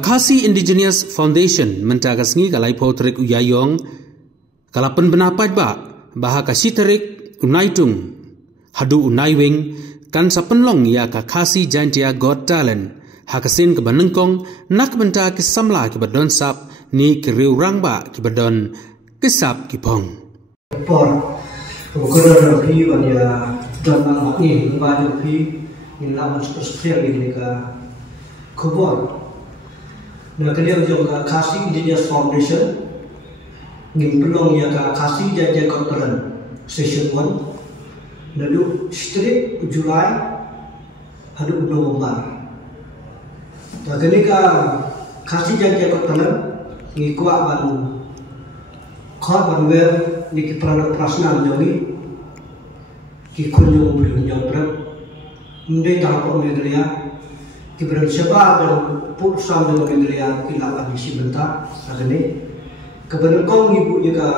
Khasi Indigenous Foundation mentagasngi kalai potrik uyayong kalapan benapat bah kasi tarik unaitung hadu unaiwing kan sapenlong ya ka Khasi Jaintia Got Talent hakasin kebanengkong nak benta kisamla kibadon sap ni kiriu rangba kibadon kisap kipong. Por ukuran lebih banyak dan ni banyak lebih in lawan spesial ini ke kubur. Nah, kemudian juga Khasi Indigenous Foundation ngimplong ya ka Khasi Jaintia Got Talent Session 1 lalu strip Julai hadu November. Nah, kemudian Khasi Jaintia Got Talent ngikuat ban ban wer ni kiprana prasna jogi ki kunjung belum nyobret ndai tapo megelia kibran seba dan pursam dengan megelia kilapan di sebentar agane kebenengkong ibu juga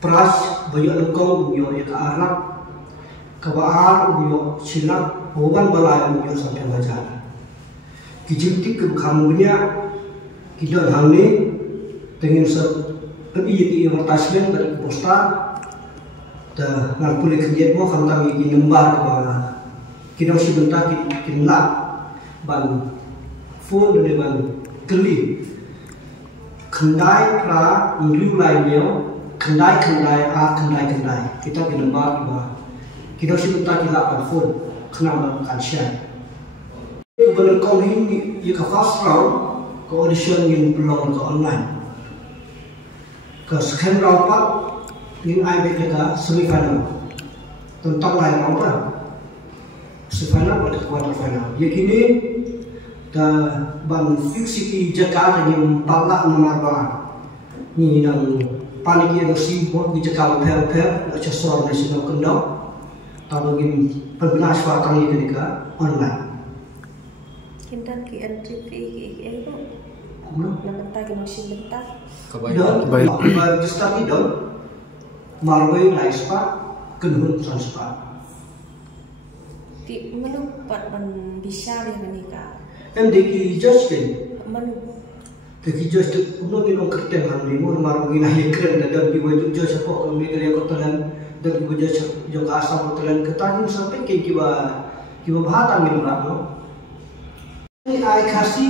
pras banyak lengkong yo ya arab kabar yo silang bukan balai yo sampai wajar kijintik ke kamunya kidon hangni dengan pendidik advertisement dari poster dah ngalpuli kerja mo kantang ini nembar kepada kita sebentar kita ban full dengan keli kendai pra ingriu lainnya kendai kita nembar kepada kita sebentar kita ban full kenal kan share benar kau ini ya first round ke audition yang belum ke online ke second round pak yang IB kita semifinal tentang lain orang semifinal pada quarter final. Ya kini dah bang fiksi Jakarta yang palak nomor ni yang paling yang sibuk di Jakarta per accessory nasional kendal tahu gini perbenar suara kami ketika online. Kintan ki entry fee ki itu nak tagi masih bentar. Dan register itu marwai laispa kenhun sanspa. Di menu pan bisa dia menikah. Deki just kan. Menu. Deki just uno ni orang kerja hamil mur marwai lahir keren dan dibuat just apa kami kerja kotoran dan dibuat just juga asal kotoran ketangin sampai kiba bahatan ni orang. Ini ai Khasi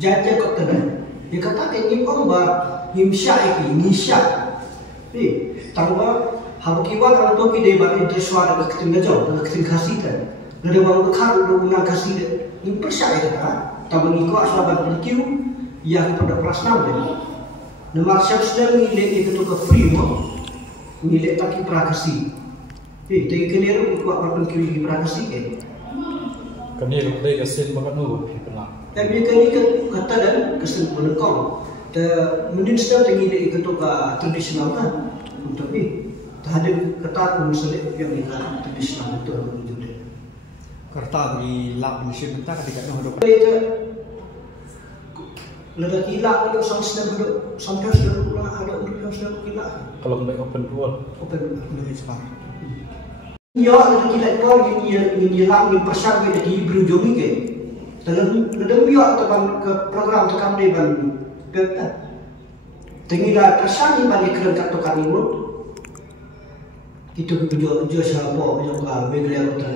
Jaintia Got Talent. Dia kata ni orang himsya iki nisya. Tangwa hakiwan orang tu ki debat interest suara ketin ngajau ketin Khasi kan. Ada orang bekar orang Khasi ni persya kata. Tamu ni ko asaban berkiu yang pada prasna dia. Nomor siap sedang nilai itu ke free mo. Nilai tak ki prakasi. Tegi keliru ko apa kiu ki prakasi ke. Kami lebih kesin makan nunggu pernah. Tapi kami kata dan kesin menekong. Mungkin sedang tinggi itu ke tradisional kan. Tapi terhadap kata misalnya yang dikatakan tradisional itu menjadi. Kerta bagi lap di sini tak ketika nak Itu lega kila itu sampai sudah ada untuk sudah kila. Kalau mereka open world, lebih cepat. Ya, ada kita kau ini lang ini persiap kita di berujung ini. Dalam ya teman ke program tekam di ban kita. Tengira persiap ini bagi keren kartu kami itu berujung siapa yang kau bekerja kita.